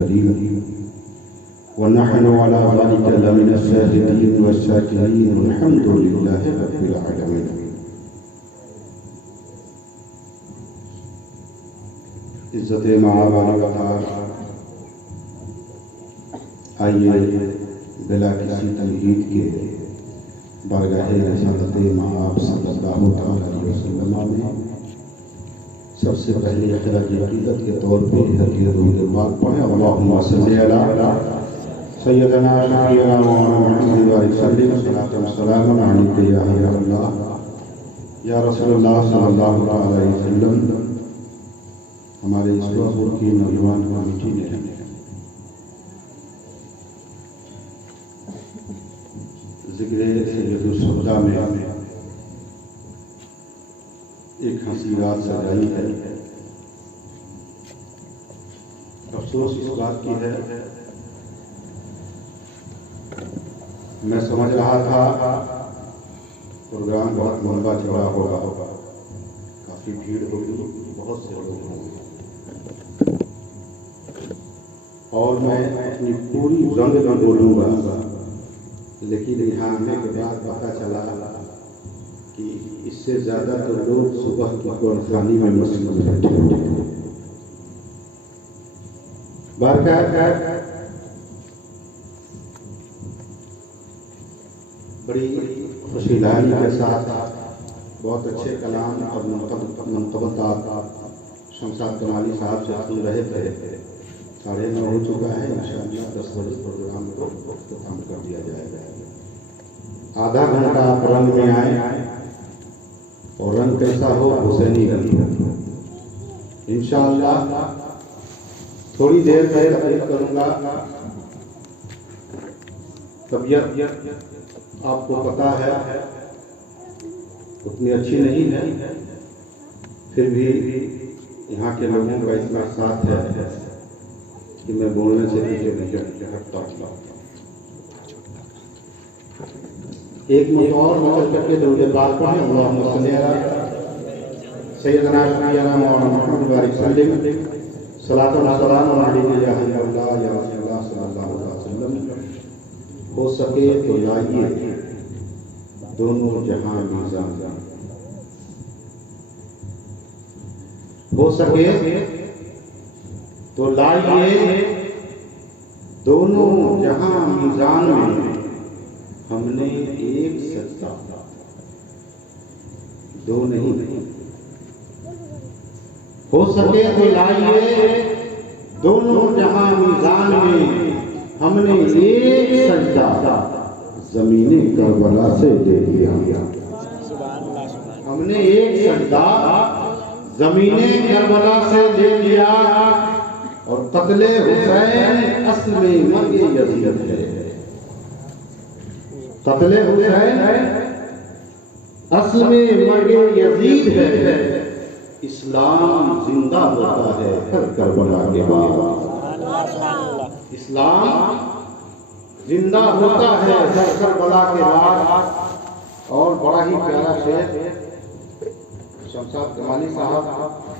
वनहनु अला ज़ालिका लमिन अश-शाहिदीन वश-शाकिरीन वल्हम्दुलिल्लाहि रब्बिल आलमीन। इज्जत माआब अलवकार, आइए बिला किसी तमहीद के बारगाहे रिसालत माआब सल्लल्लाहु अलैहि वसल्लम में सबसे पहले अखरा की अक़ीदत के तौर पर हदीद पाक पढ़ें। अल्लाहुम्मा सल्लि अला सय्यदना शफ़ीअना मुहम्मद व सल्लिम सलातन सलामन अलैका या हबीबल्लाह या रसूलुल्लाह सल्लल्लाहु अलैहि वसल्लम। हमारे इस वक़्त की नौजवान कमेटी ने ज़िक्र सैयदुल शुहदा में एक हंसी बात सजाई है। अफसोस इस बात की है, मैं समझ रहा था प्रोग्राम बहुत लंबा चौड़ा होगा, काफ़ी भीड़ होगी, बहुत से लोग होंगे और मैं अपनी पूरी रंग में बोलूँगा, लेकिन यहाँ आने के बाद पता चला कि इससे ज़्यादा तो लोग सुबह की कुरानी में मसरूफ़ बैठे होते हैं। बड़ी खुशहाली के साथ बहुत अच्छे कलाम और मनक़बत शमशाद कमाली साहब से सुन रहे थे। 9:30 हो चुका है, इंशाअल्लाह 10 बजे प्रोग्राम को ख़त्म कर दिया जाएगा। आधा घंटा आप रंग में आए और रंग कैसा हो, हुसैनी रंग। इंशाअल्लाह थोड़ी देर में तकरीर करूँगा। तबीयत आपको पता है उतनी अच्छी नहीं है, फिर भी यहाँ के लोगों का इतना साथ है कि मैं बोलने से पीछे नहीं हटता। एक मिनट और मदद करके दरूद पाक पढ़ें। अल्लाहुम्मा सल्लि अला सय्यदना शफ़ीअना मुहम्मद व सल्लिम सलातन सलामन अलैका या हबीबल्लाह या रसूलल्लाह सल्लल्लाहु अलैहि वसल्लम। हो सके तो लाइए दोनों जहां मीज़ान, हो सके तो लाइए दोनों जहां मीज़ान में। हमने एक सजदा, दो नहीं, हो सके तो लाइए दोनों जहां मीज़ान में। हमने एक सजदा ज़मीने करबला से दे दिया। हमने एक सजदा ज़मीने करबला से दे दिया। और कत्ले हुसैन असल में मर्ग यज़ीद है। कत्ले हुसैन असल में मर्ग यज़ीद है। इस्लाम जिंदा होता है हर करबला के बाद। इस्लाम जिंदा होता है हर करबला के बाद। और बड़ा ही प्यारा शेर शमशाद कमाली साहब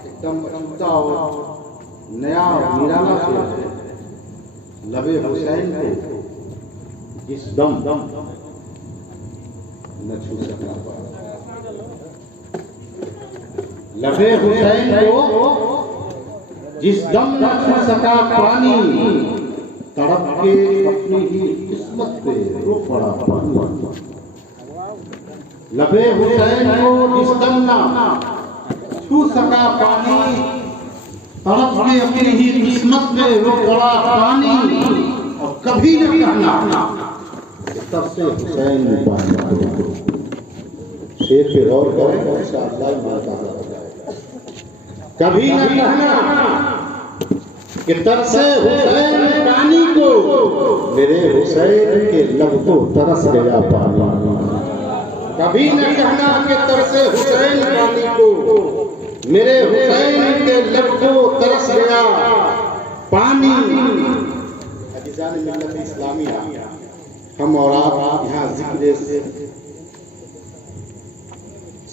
एकदम अछूता और नया और निराला शेर है। लबे हुसैन को जिस दम न छू सका, लबे हुसैन को जिस दम न छू सका पानी। तड़प के अपनी ही किस्मत पे रो पड़ा पानी। लबे हुसैन को जिस दम न छू सका पानी। तड़प के अपनी ही किस्मत पे रो पड़ा पानी। और कभी न कहना तब से हुसैन ने पानी। शेर पे गौर करें, इंशाअल्लाह मालूम हो जाएगा। कभी न कहना कि तब से हुसैन पानी को, मेरे हुसैन के लब को तरस गया पानी। कभी न कहना कि तब से हुसैन पानी को, मेरे हुसैन के लब को तरस गया पानी। अज़ीज़ान मिल्लत इस्लामिया, हम और आप यहाँ ज़िक्र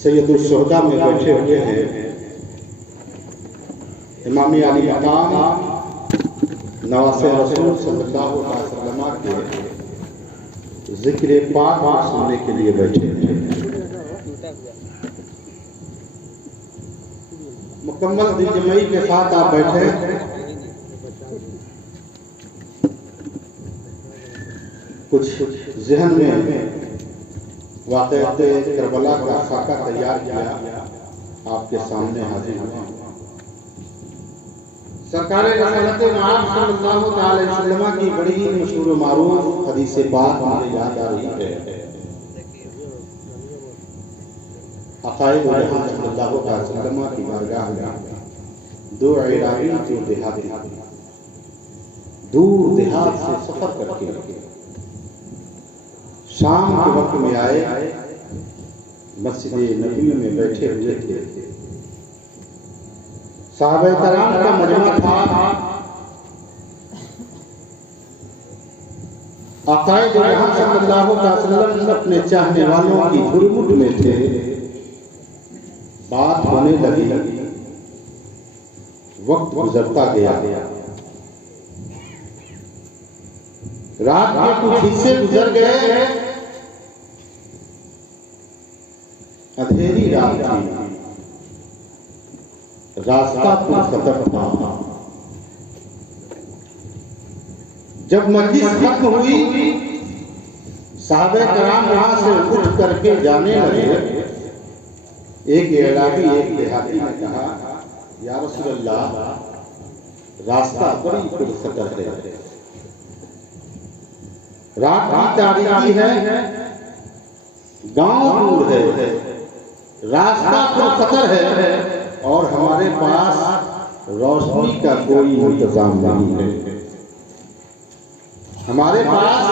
सैयदुल शुहदा में बैठे हुए हैं। इमाम अली मकाम नवासे रसूल सल्लल्लाहु अलैहि वसल्लम के जिक्र पाक सुनने के लिए बैठे थे। मुकम्मल दिलजमई के साथ आप बैठे। कुछ जहन में वाक़यात करबला का खाका तैयार किया, आपके सामने हाजिर हुआ। सरकार रसूलत मुहम्मद सल्लल्लाहु अलैहि वसल्लम की बड़ी ही मशहूर व मारूफ हदीस पाक मुझे याद आ रही है। अकायद जहां सल्लल्लाहु अलैहि वसल्लम की बारगाह में दो अराबी जो देहाती दूर देहात से सफर करके शाम के वक्त में आए, मस्जिद नबी में बैठे हुए थे। साहबे कराम का मजमा था। अकायद जहां सल्लल्लाहु अलैहि वसल्लम अपने चाहने वालों की झुरमुट में थे। बात होने लगी, वक्त गुजरता गया। रात के कुछ हिस्से गुजर गए। अंधेरी रात थी, रास्ता पुरखतर था। जब मजलिस खत्म हुई, साहबे कराम वहां से उठ करके जाने लगे। एक अराबी, एक देहाती ने कहा, या रसूलल्लाह, रास्ता बड़ी पुरखतर है, रात की तारीकी है, गांव दूर है, रास्ता पुरखतर है और हमारे पास रोशनी का कोई इंतजाम नहीं है। हमारे पास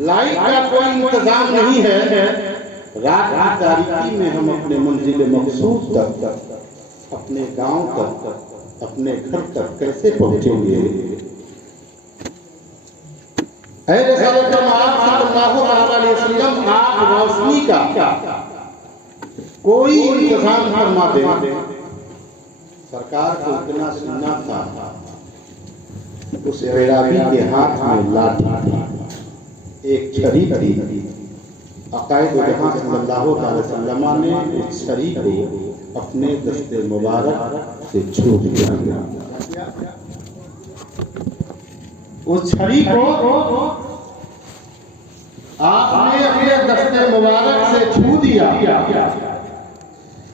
लाइट का कोई इंतजाम नहीं है। रात की तारीकी में हम अपने मंजिल मकसूद तक, अपने गांव तक, अपने घर तक कैसे पहुंचेंगे? ऐ रसूलुल्लाह सल्लल्लाहु अलैहि वसल्लम, आप रोशनी का कोई इंतजाम फरमा दे। सरकार को इतना सुनना था। उस अराबी के हाथ में लाठी थी, एक छड़ी थी। अकायद जहां सल्लल्लाहु अलैहि वसल्लम ने उस छड़ी को अपने दस्ते मुबारक से छू दिया। उस छड़ी को आपने अपने दस्ते मुबारक से छू दिया।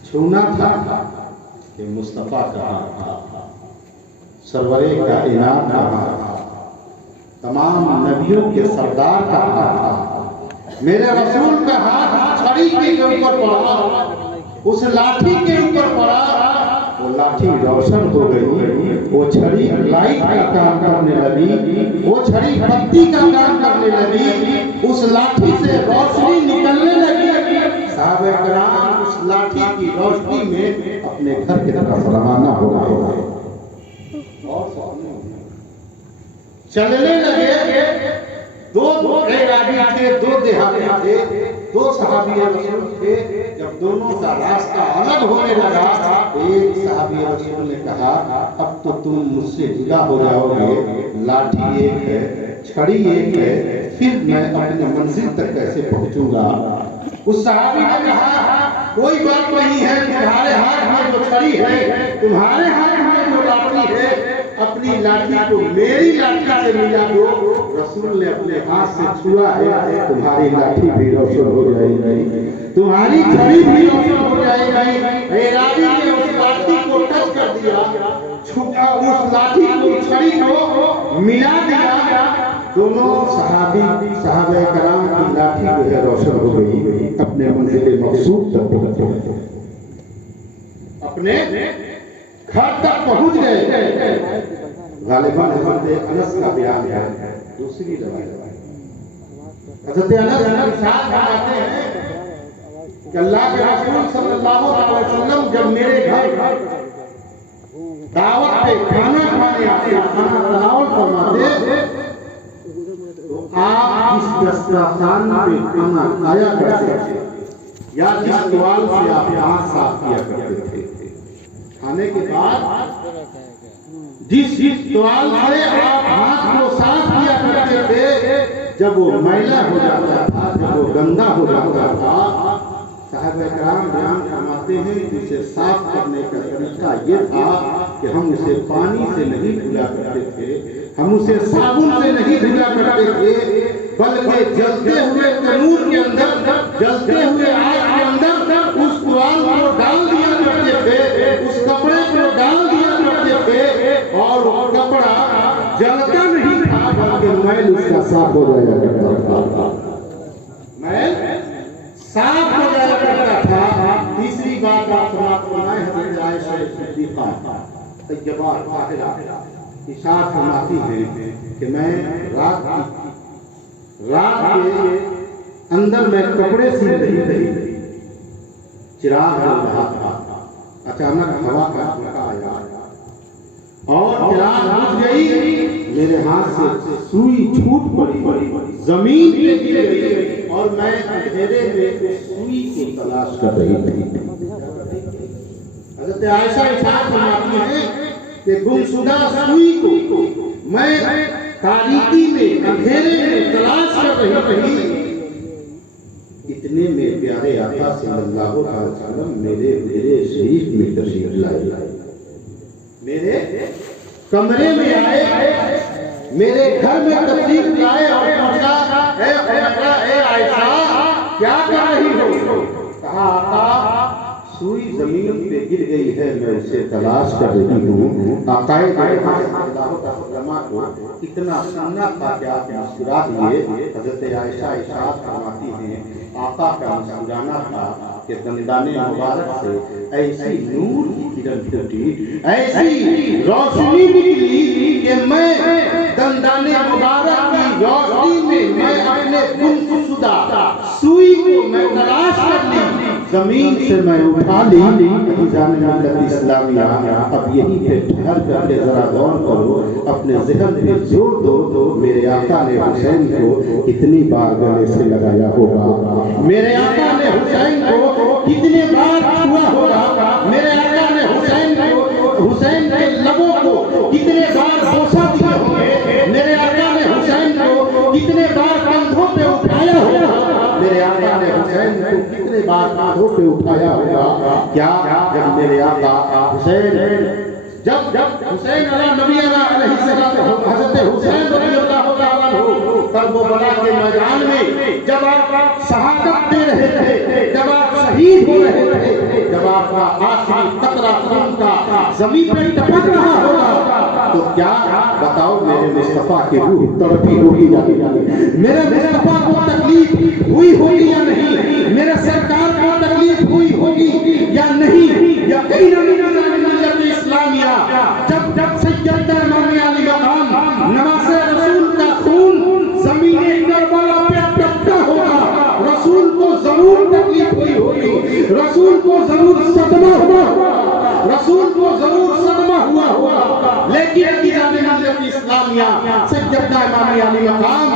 छूना था कि मुस्तफा कहाँ था, सरवरे का इनाम कहाँ था, तमाम नबियों के सरदार कहाँ था। मेरे रसूल का हाथ छड़ी के ऊपर पड़ा, उस लाठी के ऊपर पड़ा। वो लाठी रोशन हो गई, वो छड़ी लाइट का काम करने लगी, वो छड़ी बत्ती का काम करने लगी, उस लाठी से रोशनी निकलने लगी। साहबे कराम उस लाठी की रोशनी में अपने घर की तरफ रवाना हो गए और चलने लगे। दो अराबी थे, दो देहाती थे, दो सहाबी रसूल थे। जब दोनों का रास्ता अलग होने लगा, एक सहाबी रसूल ने कहा, अब तो तुम मुझसे जुदा हो जाओगे। लाठी एक है, छड़ी एक है, फिर मैं अपने मंजिल तक कैसे पहुंचूंगा? उस सहाबी ने कहा, कोई बात नहीं है, तुम्हारे हाथ में जो छड़ी है, तुम्हारे हाथ में जो लाठी है, अपनी लाठी को मेरी लाठी से मिला दो। रसूल ने अपने हाथ से छुआ है, तुम्हारी लाठी भी रोशन हो जाएगी, तुम्हारी छड़ी भी रोशन हो जाएगी। अराबी ने उस लाठी को टच कर दिया, छुआ, उस लाठी को छड़ी को मिला दिया। दोनों साहबे कराम की लाठी जो है रोशन हो गई, अपने मंजिल मकसूद तक पहुंच गए, अपने घर तक पहुंच गए। गालिबन हज़रत अनस का बयान है, दूसरी रवायत हज़रत अनस इरशाद फरमाते हैं कि अल्लाह के रसूल सल्लल्लाहु अलैहि वसल्लम जब मेरे घर दावत पे खाना खाने आते, खाना तनावुल फरमाते, तो आप जिस दस्तरखान पे खाना खाया करते थे या जिस टुवाल से आप हाथ साफ किया करते थे, खाने के बाद जिस टुवाल से आप हाथ को साफ किया करते थे, जब वो मैला हो जाता था, जब वो गंदा हो जाता था, साहब इकराम बयान फरमाते हैं इसे साफ करने का तरीका ये था कि हम उसे पानी से नहीं धुला करते थे, हम उसे साबुन से नहीं धुला करते थे, बल्कि जलते हुए तनूर के अंदर, जलते हुए आग के अंदर उस टुवाल को डाल दिया करते थे, उस कपड़े को डाल दिया करते थे, और वो कपड़ा जलता नहीं था बल्कि मैल उसका साफ हो जाया करता था, मैल साफ हो जाया करता था। तीसरी बात आप समाप्त बनाए हजरत आयशा सिद्दीक़ा तैयबा ताहिरा इरशाद फरमाती हैं कि मैं रात के अंदर मैं कपड़े सी रही, चिराग जल रहा था, अचानक हवा का झोंका आया और चिराग बुझ गई, मेरे हाथ से सुई छूट पड़ी, जमीन पे गिर गई और मैं अंधेरे में उस सुई को तलाश कर रही थी। हज़रत आयशा इरशाद फरमाती हैं कि गुमशुदा सुई को मैं तारीकी में, अंधेरे में तलाश कर रही थी। इतने में प्यारे आका सल्लल्लाहु अलैहि वसल्लम मेरे शरीफ में तशरीफ लाए, मेरे कमरे में आए, मेरे घर में तशरीफ लाए और पूछा, ए आयशा क्या कर रही हो? कहा आका सुई जमीन पे गिर गई है, मैं उसे तलाश कर रही हूँ। आकाए को इतना सुनना था कि आप मुस्कुरा दिए। हजरत आयशा इरशाद फरमाती हैं आका का मुस्कुराना था कि दंदाने मुबारक से ऐसी नूर की किरण फूटी, ऐसी रोशनी निकली कि मैं दंदाने मुबारक की रोशनी में मैं अपने गुमशुदा सुई को मैं तलाश कर ली, जमीन से मैं उठा ली। इस्लामिया अब यही पे ठहर करके जरा गौर करो, अपने ज़हन पे जोर दो, मेरे आका ने हुसैन को कितनी बार गले से लगाया होगा, मेरे आका ने हुसैन को कितने बार छुआ होगा, मेरे आका ने हुसैन के लबों को कितने बार बोसा दिया होंगे, मेरे आका ने हुसैन को कितने बार कंधों पे उठाया होगा, मेरे आका ने हुसैन को कितने बार कांधों पे उठाया होगा। क्या जब मेरे आका हुसैन जब हुसैन अला नबी अलैहिस्सलाम हज़रत हुसैन रज़ियल्लाहु ताला अन्हु करबला के मैदान में जब आप शहादत दे रहे थे, जब आप शहीद हो रहे थे, जब आपका आखिरी कतरा खून का जमीन पे टपक रहा होगा, तो क्या बताओ मेरे मुस्तफा की रूह तड़पी होगी या नहीं, मेरे मुस्तफा को तकलीफ हुई होगी या नहीं, मेरे सरकार को तकलीफ हुई होगी या नहीं। इस्लामिया जब सैयदना इमाम अली मकाम नवासे रसूल का खून ज़मीने करबला पे टपका होगा, रसूल को जरूर तकलीफ हुई होगी, रसूल को जरूर सदमा हुआ, रसूल को जरूर सदमा हुआ होगा। लेकिन इस्लामिया सैयदना इमाम अली मकाम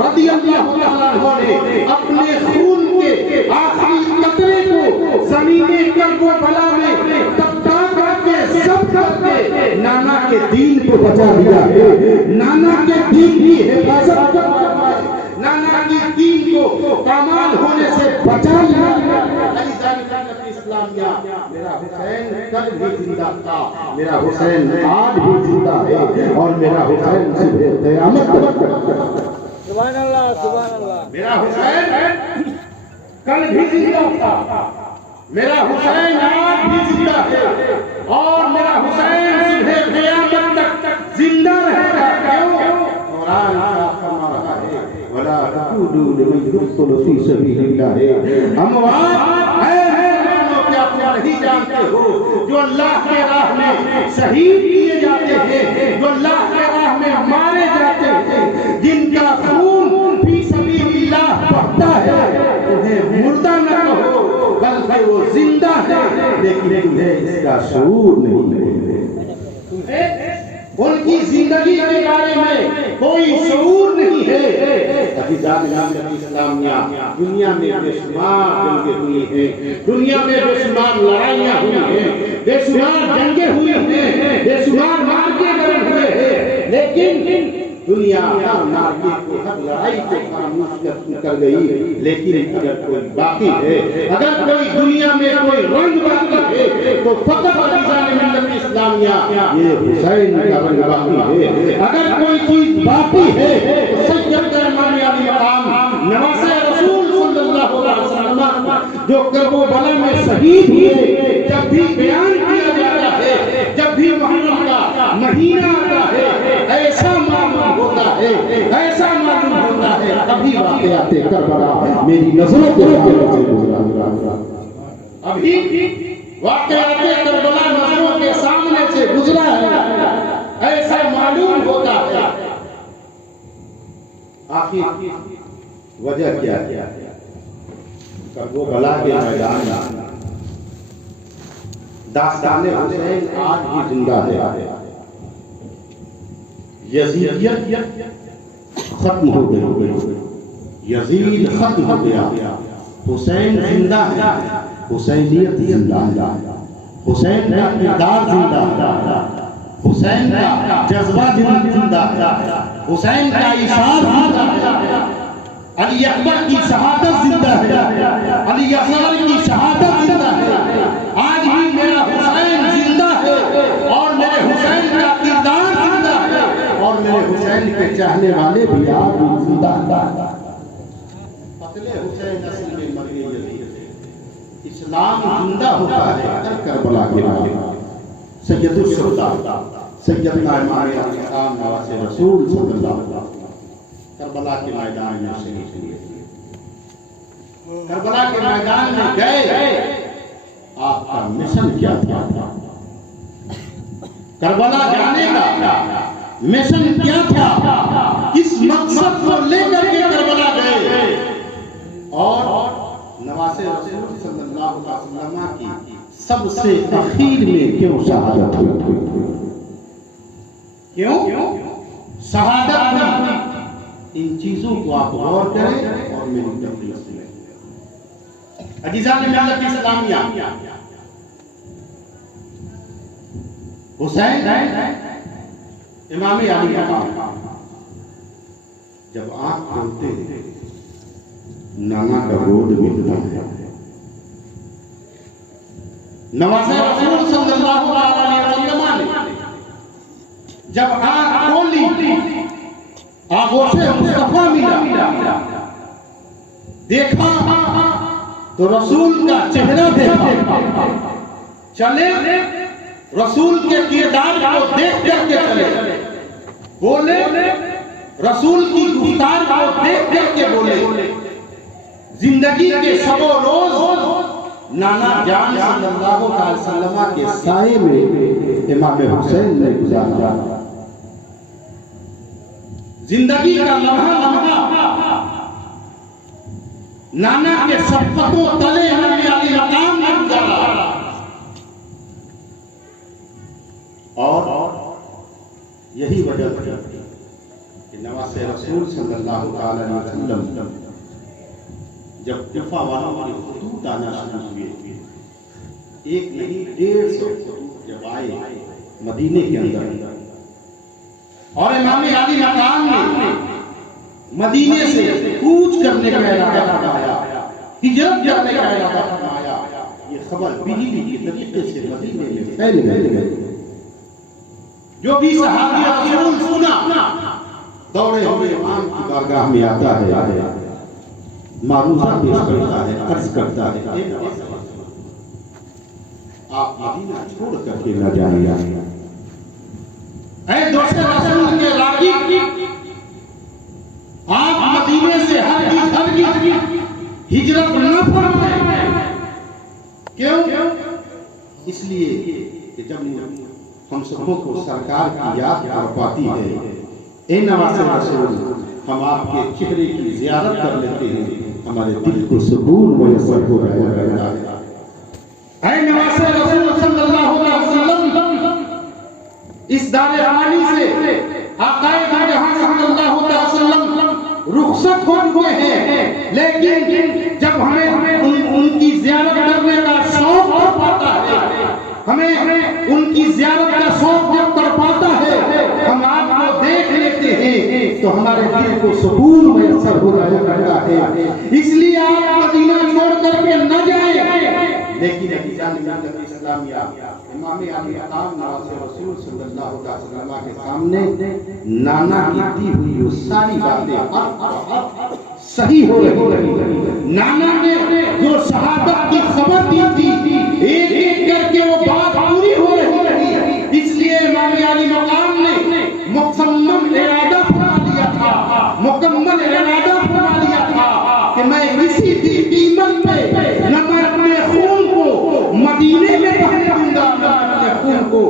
रज़ियल्लाहु ताला अन्हु ने अपने खून के आखिरी कतरे को ज़मीने करबला में टपका करके सब करके नाना के दीन को बचा दिया है, नाना के दीन की हिफाजत करके नाना की दीन को पामाल होने से बचा लिया। इस्लामिया मेरा हुसैन कल भी जिंदा था, मेरा हुसैन आज भी जिंदा है और मेरा हुसैन सुबह क़यामत तक। सुभान अल्लाह, सुभान अल्लाह। मेरा हुसैन कल भी जिंदा था, मेरा हुसैन आज भी जिंदा है और मेरा हुसैन सुबह क़यामत तक जिंदा रहेगा। क्यों? कुरान साफ फरमा रहा है वला तक़ूलू लिमन युक़तलु फ़ी सबीलिल्लाह अमवात है, मानो क्या तुम नहीं जानते हो जो अल्लाह के राह में शहीद किए जाते हैं, जो अल्लाह के राह में मारे जाते हैं, जिनका खून फी सबीलिल्लाह बहता है, उन्हें मुर्दा न कहो बल्कि वो जिंदा है, लेकिन तुम्हें इसका शऊर नहीं है, उनकी जिंदगी के बारे में कोई शऊर नहीं है। इस्लामिया दुनिया में बेशुमार जंगें हुई हैं, दुनिया में बेशुमार लड़ाइयाँ हुई हैं, बेशुमार जंगें हुई हैं, बेशुमार मार्के लेकिन दुनिया हर नारी को हर लड़ाई को खामोश कर गई। लेकिन अगर कोई बाकी है, अगर कोई दुनिया में कोई रंग बाकी है तो फकत अजीज़ान मिल्लत इस्लामिया ये हुसैन का रंग बाकी है। अगर कोई चीज बाकी है तो सैयद इमाम अली मकाम नवासे रसूल सल्लल्लाहु अलैहि वसल्लम जो करबला में शहीद हुए, जब भी बयान किया जाता है, जब भी मुहर्रम का महीना आता है, ऐसा मालूम होता है, ऐसा मालूम होता है अभी वाक़यात करबला मेरी नजरों के सामने से गुजरा, अभी वाक़यात करबला नजरों के सामने से गुजरा है, ऐसा मालूम होता है। आखिर वजह क्या है? करबला के मैदान दास्ताने हुसैन आज भी जिंदा है। यजीदियत खत्म हो गई, यजीद खत्म हो गया, हुसैन जिंदा है, हुसैनियत जिंदा है, हुसैन का किरदार जिंदा है, हुसैन का जज्बा जिंदा है, हुसैन का इशार जिंदा है, अली अकबर की शहादत जिंदा है, अली असगर की शहादत जिंदा है। आज भी मेरा हुसैन जिंदा है और मेरे हुसैन का किरदार जिंदा है और मेरे हुसैन के चाहने वाले भी आज भी जिंदा हैं। पतले हुसैन असल में मर गए। इस्लाम जिंदा होता है करबला के बाद। सैयदुल शुहदा सैयदना इमाम अली मकाम नवासे रसूल सल्लल्लाहु अलैहि वसल्लम करबला के मैदान में शहीद हुए। करबला के मैदान में गए, आपका मिशन क्या था? करबला जाने का मिशन क्या था? किस मकसद को लेकर के करबला गए? और नवासे रसूल सल्लल्लाहु अलैहि वसल्लम की सबसे आखिर में क्यों शहादत हुई? क्यों शहादत हुई? इन चीजों को आप गौर करें और मेरी तफसील सुनें। अजीज़ान मिल्लत इस्लामिया, हुसैन इमाम अली मकाम जब आंख खोलते हैं नाना का गोद मिलता है। नवासे रसूल सल्लल्लाहु अलैहि वसल्लम ने जब आंख खोली, आगोशे मुस्तफा मिला, देखा तो रसूल का चेहरा देखा, चले रसूल के किरदार को देख करके चले, बोले रसूल की गुफ्तार को देख करके बोले। जिंदगी के सबो रोज नाना जान सल्लल्लाहु अलैहि वसल्लम के साए में इमाम हुसैन ने गुजारा। जिंदगी का लम्हा लम्हा नाना के शफ़क़तों तले इमाम अली मकाम ने गुजारा। और यही वजह थी कि नवासे रसूल सल्लल्लाहु अलैहि वसल्लम जब कुफा वालों के खतूत आना शुरू हुए, एक नहीं 150 खतूत जब आए मदीने के अंदर, और इमाम अली मकाम ने मदीने से कूच करने का इरादा फरमाया, हिजरत करने का इरादा फरमाया। ये खबर बिजली के तरीके से मदीने में फैल गई। जो भी सहाबी रसूल सुना दौड़े हुए इमाम की बारगाह में आता है, मारूफा पेश करता है, अर्ज करता है, आप मदीना छोड़ करके न जाइए। ऐ दोस्त रसूल के रागी, आप मदीने से हरगिज़ हिजरत न फरमाएं। क्यों? इसलिए कि जब हम सबों को सरकार की याद कर पाती है, ए नवासे रसूल, हम आपके चेहरे की ज़ियारत कर लेते हैं, हमारे दिल को सुकून मुयस्सर हो जाता है। ऐ नवासे रसूल सल्लल्लाहु अलैहि वसल्लम, इस दारे आनी से आकाए जहां सल्लल्लाहु अलैहि वसल्लम रुखसत हो चुके हैं, लेकिन जब हमें उनकी ज़ियारत करने का शौक हो पाता है, हमें उनकी ज़ियारत का शौक जब कर पाता है, हम आपको तो हमारे दिल को सुकून मैसर हो जाया करता है। इसलिए आप मदीना छोड़ करके न जाएं। लेकिन इस्लामिया इमाम अली मकाम नवाज़े रसूल सल्लल्लाहु अलैहि वसल्लम के सामने नाना की दी हुई वो सारी बातें सही हो रही। नाना ने जो शहादत की खबर दी थी, एक एक करके वो बात पूरी हो रही। इसलिए इमाम अली मकाम ने मुकम्मल इरादा फरमा लिया था, मुकम्मल इरादा फरमा लिया था कि मैं किसी भी कीमत पे न मैं अपने खून को मदीने में बहने दूंगा, न अपने खून को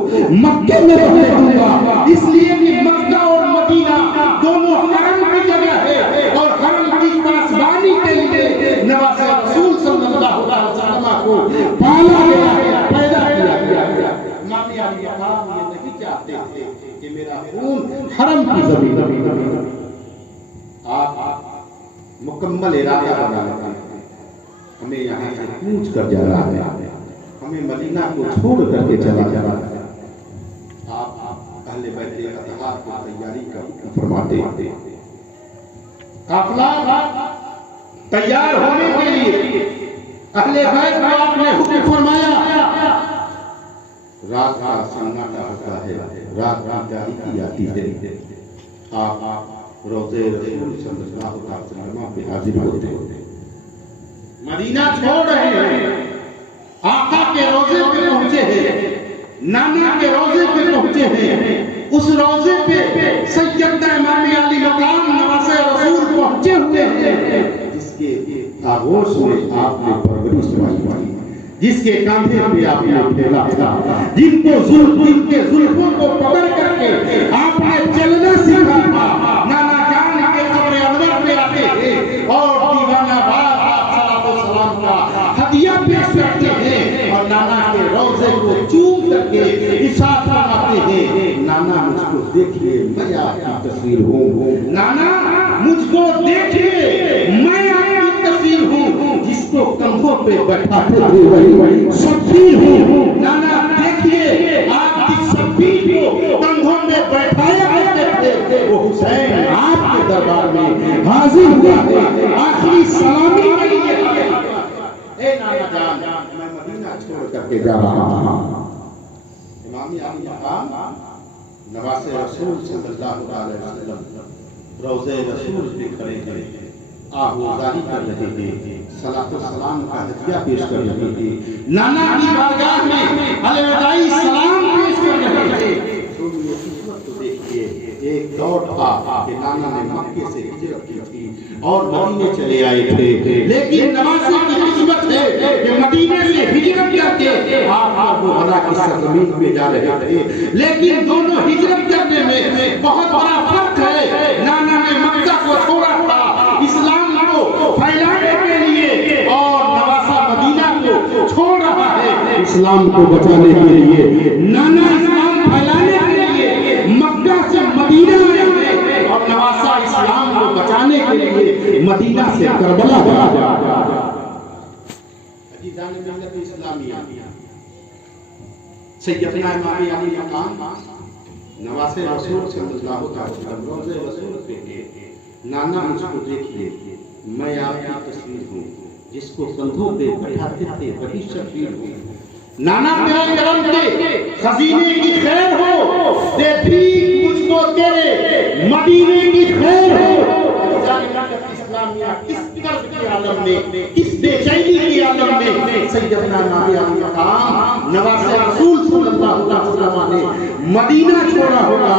मक्के में बहने दूंगा। इसलिए कि मक्का और मदीना दोनों हरम की जगह है और हरम की पासबानी के लिए नवाज़े रसूल सल्लल्लाहु अलैहि वसल्लम को पाला गया है, पैदा किया गया। इमाम अली मकाम ये नहीं चाहते थे कि मेरा खून हरम की जमीन। आप मुकम्मल इरादा बना लेते हैं, हमें यहाँ से कूच कर जा रहा है, हमें मदीना को छोड़ करके चला जा रहा है। आप अहले बैत अतहार की तैयारी का फरमाते हैं। काफिला तैयार होने के लिए अहले बैत को आपने हुक्म फरमाया। रात का सन्नाटा होता है, रात जारी की जाती है। आप रोज़े रसूल सल्लल्लाहु अलैहि वसल्लम पे हाजिर होते हैं, मदीना छोड़ रहे हैं, आका के रोज़े पे पहुंचे हैं, नाना के रोज़े पे पहुंचे हैं। उस रोज़े पे सैयदना इमाम अली मकाम नवाज़े रसूल पहुंचे हुए हैं, जिसके आगोश में आपने परवरिश पाई, जिसके कांधे पे आपने खेला था, जिनके जुल्फों को पकड़ करके आपने चलना सीखा था। नाना जान के कब्र अनवर पे आते थे और दीवाना बाप सलाम का हदिया पेश करते हैं और नाना के रोज़े को चूम करके इशारा फरमाते हैं, नाना मुझको देखिए, मैं आपकी तस्वीर हूँ। नाना मुझको देखिए, मैं आपकी तस्वीर हूँ, जिसको कंधों पे बैठाते थे वही शब्बीर हूँ। नाना देखिए, आपकी शब्बीर को कंधों में बैठाया करते थे, वो हुसैन आपके दरबार में हाजिर हुआ है, आखिरी सलामी के लिए। ए नाना जान, मैं मदीना छोड़ करके जा रहा हूँ। इमाम अली मकाम नवाज़े रसूल सल्लल्लाहु अलैहि वसल्लम रोज़े रसूल पे खड़े हैं, आहुजारी कर रहे थे, सलातो सलाम का हदिया पेश कर रहे थे, नाना की बारगाह में अलविदाई सलाम पेश कर रहे थे। सुनिए किस्मत तो देखिए, एक दौर था कि नाना ने मक्के से हिजरत की थी और मदीने चले आए थे, लेकिन नवाज़े की किस्मत है कि मदीने से हिजरत करके आप मुहल्ला की सरजमीन में जा रहे थे। लेकिन दोनों हिजरत करने में बहुत बड़ा फर्क है। नाना ने मक्का को छोड़ा था इस्लाम को फैलाने के लिए और नवाज़ा मदीना को छोड़ रहा है इस्लाम को बचाने के लिए। नाना इस्लाम फैलाने के लिए मक्का से मदीना में और नवाज़ा इस्लाम को बचाने के लिए मदीना से करबला गया। अजीज़ान मिल्लत इस्लामिया सैयदना इमाम अली मकाम नवाज़े रसूल सल्लल्लाहु अलैहि वसल्लम रोज़े रसूल पे, नाना मुझको देखिए, मैं आपकी तस्वीर हूँ, जिसको कंधों पे बैठाते थे वही शब्बीर हूँ। नाना तेरे करम के खजीने की खैर हो, दे भीख मुझको तेरे मदीने की खैर हो। इस्लामिया किस कर्ज के आलम में, किस बेचैनी के आलम में सैयदना इमाम अली मकाम नवाज़े रसूल सल्लल्लाहु अलैहि वसल्लम ने मदीना छोड़ा होगा।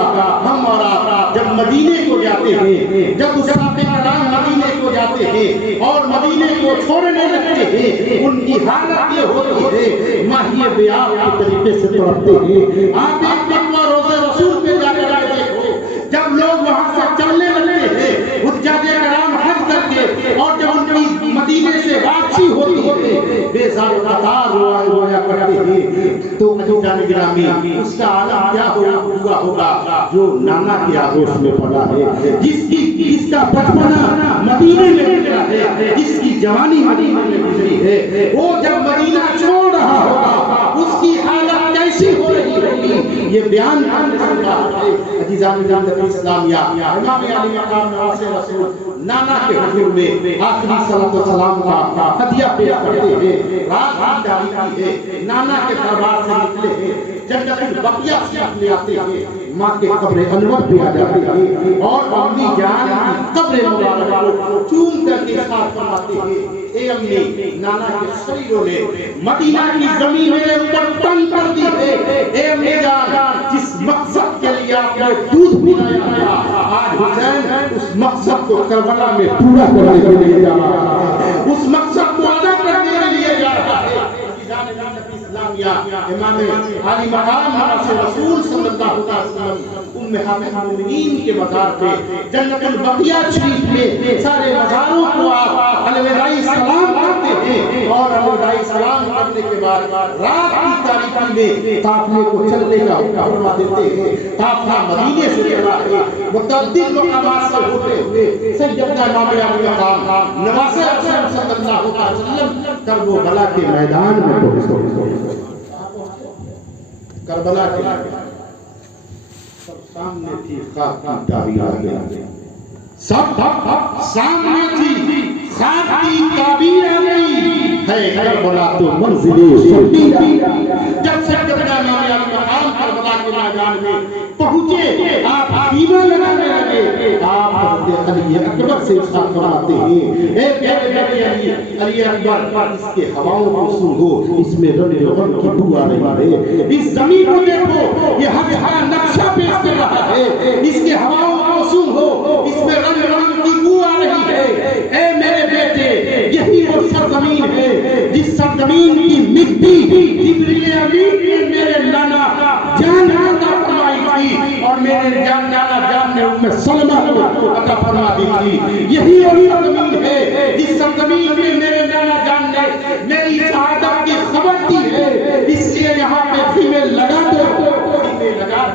हम और आप जब मदीने को जाते हैं, जब मुसाफिर कराम मदीने को जाते हैं और मदीने को छोड़ने लगते हैं, उनकी हालत ये होती है, माहिए बियाह के तरीके से पढ़ते हैं। आप एक मरतबा रोज़े रसूल पे जाकर देखो, जब लोग वहां से चलने लगते हैं हुज्जाजे कराम हज करके, और जब उनकी मदीने से वापसी होती है बेजार कतार रोया करते हैं, तो अजीज़ान गिरामी उसका आलम क्या हुआ होगा जो नाना के आगोश में पड़ा है, जिसका बचपना मदीने में गुजरा है, जिसकी जवानी मदीने में गुजरी है, वो जब मदीना छोड़ रहा होगा उसकी हालत कैसी हो रही होगी। ये बयान करने से बात है। अजीज़ान मिल्लत इस्लामिया इमाम अली मकाम नवासे रसूल नाना के हुजूर में आखिरी सलात व सलाम का हदिया पेश करते हैं। रात की तारीखी है, नाना के दरबार से निकले हैं, जन्नतुल बकिया से ले आते हैं, माँ के कब्र अनवर पे आ जाते हैं और अम्मी जान की कब्र मुबारक को चूम करके साथ फरमाते हैं, ए अम्मी, नाना के शरीरों ने मदीना की जमीन में ऊपर तन कर दी है। ए अम्मी जान, जिस मकसद के लिए आपने दूध पिलाया था, आज हुसैन उस मकसद को करबला में पूरा करने के लिए जा रहा है, उस मकसद को अदा करने के लिए जा रहा है। इमाम अली मकाम नवासे रसूल सल्लल्लाहु अलैहि वसल्लम उम्महातुल मोमिनीन के मज़ार पे जन्नतुल बकिया शरीफ में सारे मज़ारों को आप अलविदाई सलाम करते हैं और अलविदाई सलाम करने के बाद रात की तारीकी में काफिले को चलने का हुक्म फरमा देते हैं। काफिला मदीने से चला है, मुतअद्दिद मकामात से होते हुए सैयदना इमाम अली मकाम नवासे रसूल सल्लल्लाहु अलैहि वसल्लम करबला के मैदान में पहुंचे। करबला के सब सामने थी, खाक की ताबीर आ गई, सब सामने थी, खाक की ताबीर आ गई है। करबला तो मंजिले शबीर आ गई। जब से करबला इमाम अली मकाम करबला के मैदान में पहुंचे, आप खीमा लगाने लगे, आप हज़रत अली अकबर से इरशाद फरमाते हैं, ए प्यारे नबी अली अकबर, इसके हवाओं को सूंघो, इसमें रंग रोगन की बू आ रही है, इस जमीन को देखो, ये हरा नक्शा पेश कर रहा है, इसके हवाओं को सूंघो, इसमें रंग रोगन की बू आ रही है। ए मेरे बेटे, यही वो सरजमीन है जिस सरजमीन की मिट्टी जिब्रील अमीन ने मेरे नाना जान अता फरमाई थी और मेरे नाना जान ने उम्मे सलमा को अता फरमा दी थी। यही वो सरजमीन है जिस सरजमीन में मेरे नाना जान ने मेरी शहादत की खबर दी है। इसलिए यहाँ पे फीमेल लगा दो, फीमेल लगा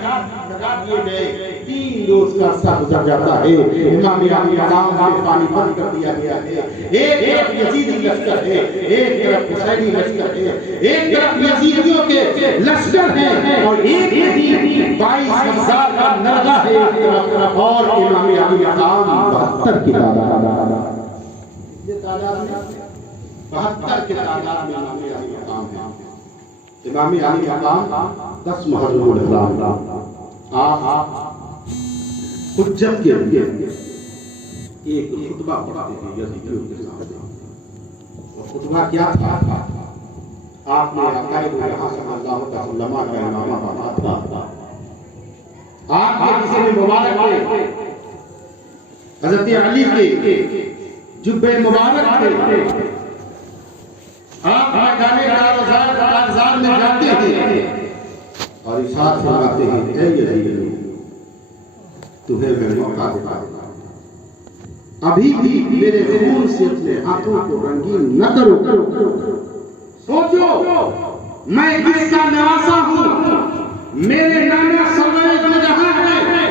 दिए गए। 3 रोज का अरसा गुजर जाता है, इमाम अली मकाम में पानी बंद कर दिया गया है। एक तरफ यजीदी लश्कर है, एक तरफ हुसैनी लश्कर है, एक तरफ यजीदियों के लश्कर है और एक यजीद 22,000 का नरगा है एक तरफ, और इमाम अली मकाम 72 की तादाद, ये तादाद 72 के तादाद में इमाम अली मकाम है। इमाम अली मकाम 10 मुहर्रम इस्लाम हुज्जत के लिए एक खुतबा पढ़ाते थे यजीदियों के सामने। और खुतबा क्या था? आपने अकायद यहाँ सल्लल्लाहु अलैहि वसल्लम का इमामा बना था, आपके किसी मुबारक थे, हज़रत अली के जुब्बे मुबारक थे, आप मैदाने कारज़ार में जाते थे और इरशाद फरमाते हैं, ए यजीद, तुम्हें मैं मौका देता हूं, अभी भी मेरे खून से अपने हाथों को रंगीन न करो। सोचो मैं किसका नवासा हूं, मेरे नाना सवाए दो जहां है,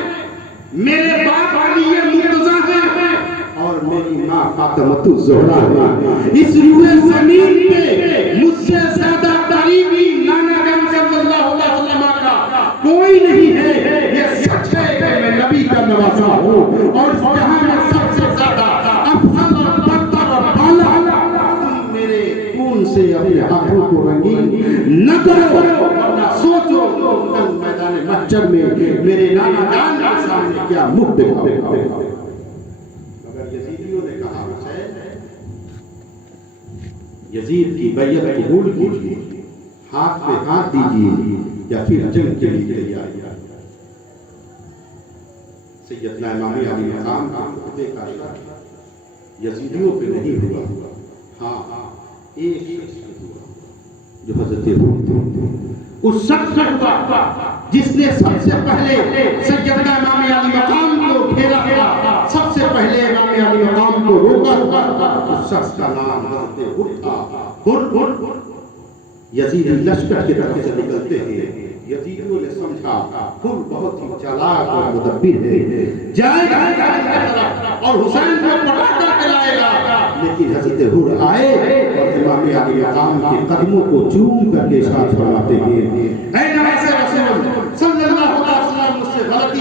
मेरे बाप अली मुर्तजा है और मेरी मां फातिमा ज़ोहरा है। इस रूए जमीन पे मुझसे ज्यादा करीबी नाना सल्लल्लाहु अलैहि वसल्लम का कोई नहीं है। ये सच है कि मैं नबी का नवासा हूँ और जहां में सबसे ज्यादा अफजल और बरतर और आला, तुम मेरे खून से अपने हाथों को रंगीन न करो, वरना सोचो कल मैदान महशर में मेरे नाना जान के सामने क्या मुख दिखाओगे। मगर यजीदियों ने कहा, यजीद की बैयत कबूल कीजिए, हाथ पे हाथ दीजिए या फिर जंग के लिए तैयार। सैयदना इमाम अली मकाम का खुतबे का यजीदियों पे नहीं हुआ, हाँ एक शख्स पे हुआ जो हज़रत हूर उस शख्स पे हुआ जिसने सबसे पहले सैयदना इमाम अली मकाम को घेरा था, सबसे पहले इमाम अली मकाम को रोका था। उस शख्स का नाम हज़रत हूर था। हुर यजीद लश्कर की तरफ से निकलते हैं, यजीदियों ने समझा हुर बहुत ही चालाक और मुदब्बिर है, जाएगा और हुसैन को पकड़ कर लाएगा। लेकिन हज़रत हुर आए और इमाम अली मकाम के कदमों को चूम करके साथ फरमाते हैं, ऐ नवासे रसूल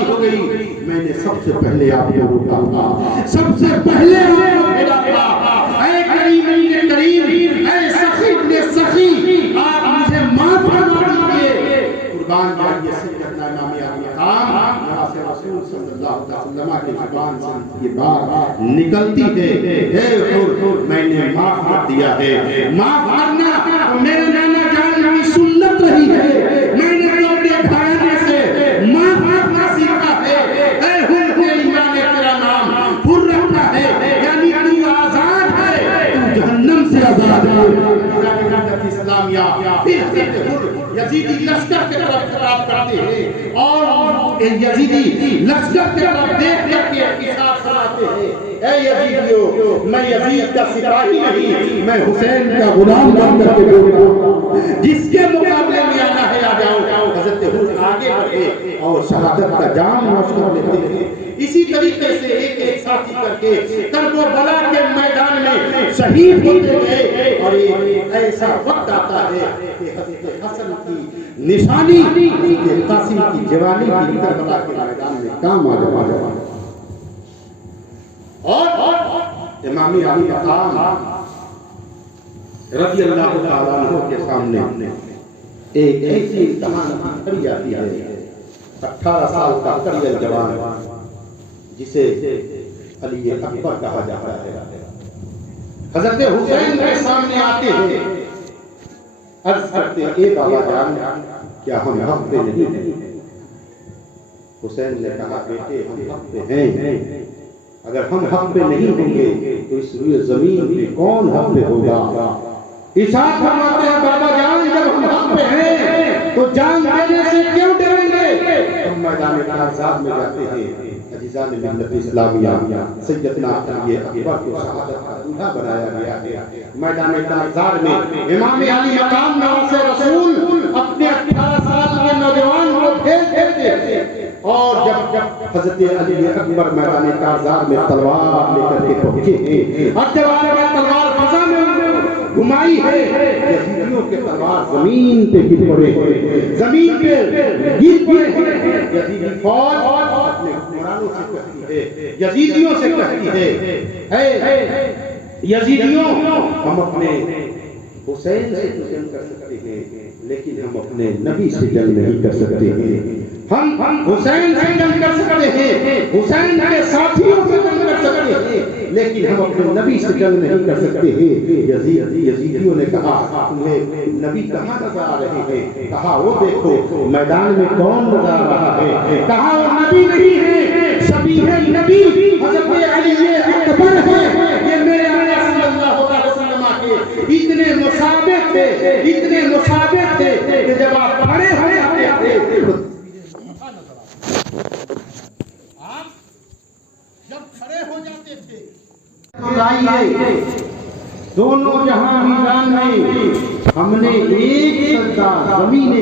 गलती हो गई, मैंने सबसे पहले आपको रोका था, सबसे पहले आपको भेजा था। ऐ करीम ने करीम, ऐ सखी ने सखी, आप मुझे माफ फरमा दीजिए। कुर्बान जाइए सैयदना इमाम आली मकाम जनाब रसूल सल्लल्लाहु अलैहि वसल्लम की जुबान से ये बात निकलती है, हे हुजूर मैंने माफ कर दिया है। माफ करना तो मेरे नाना जान की सुन्नत रही है, मैंने तो अपने घराने से माफ करना सीखा है। ऐ हुजूर ईमान तेरा नाम पुर रखा है, यानी तू आजाद है, तू जहन्नम से आजाद है। इस्लामिया यजीदी लश्कर के तरफ खिताब करते हैं और यजीदी लश्कर के तरफ देख करके इशारा कराते हैं, ऐ यजीदियों मैं यजीद का सिपाही नहीं, मैं हुसैन का गुलाम बनकर के बोलूं, जिसके मुकाबले में आना है आ जाओ। हजरत हुसैन आगे बढ़े और शहादत का जाम नोश कर लेते हैं। इसी तरीके से एक एक साथी करके करबला के मैदान में शहीद होते गए और एक ऐसा वक्त आता है कि हजरत हसन की निशानी हजरत कासिम की जवानी भी करबला के मैदान में काम आ जाए। और इमाम अली मकाम रज़ी अल्लाह तआला अन्हु के सामने एक ऐसी कहानी खड़ी आती है। 18 साल का करियल जवान जिसे अली अकबर कहा जाता है, हजरत हुसैन के सामने आते हैं, अर्ज करते हैं, ए बाबा जान क्या हम हक पे नहीं हैं? हुसैन ने कहा, बेटे हम हक पे हैं, अगर हम हक पे नहीं होंगे तो इस जमीन पे कौन हक पे होगा? इशारा फरमाते हैं, बाबा जान जब हम हक पे हैं तो जान देने से क्यों डरेंगे? हम मैदान अहज़ाब में जाते हैं, अज़ीज़ान मिल्लत इस्लामिया सैयदना अली अकबर को शहादत का दूल्हा बनाया गया है। मैदान अहज़ाब में इमाम अली मकाम नवासे रसूल अपने 18 साल के नौजवान को भेज देते थे और जब हजरत अली अकबर मैदान अहज़ाब में तलवार लेकर के पहुंचे और जब आपने तलवार फजा में घुमाई है, यजीदियों के तलवार जमीन पे गिर पड़े, जमीन पे गिर पड़े। यजीदी फौज अपने हुक्मरानों से कहती है, यजीदियों से कहती है, यजीदियों हम अपने हुसैन से जंग कर सकते हैं लेकिन हम अपने नबी से जंग नहीं कर सकते हैं। हम हुसैन से जंग कर सकते हैं, हुसैन के साथियों से जंग कर सकते हैं, लेकिन हम अपने नबी से जंग नहीं कर सकते हैं। यजीदियों ने कहा, तुम्हें नबी कहाँ नजर आ रहे हैं? कहा, वो देखो मैदान में कौन नजर आ रहा है? कहा, वो नबी नहीं है, शबीह नबी हजरत अली अकबर है। ये मेरे आका सल्लल्लाहु अलैहि वसल्लम के इतने मुसाबे थे कि जब आप खड़े हो जाते थे, आप जब खड़े हो जाते थे तो लाइए दोनों जहां वीरान में हमने एक सजदा जमीन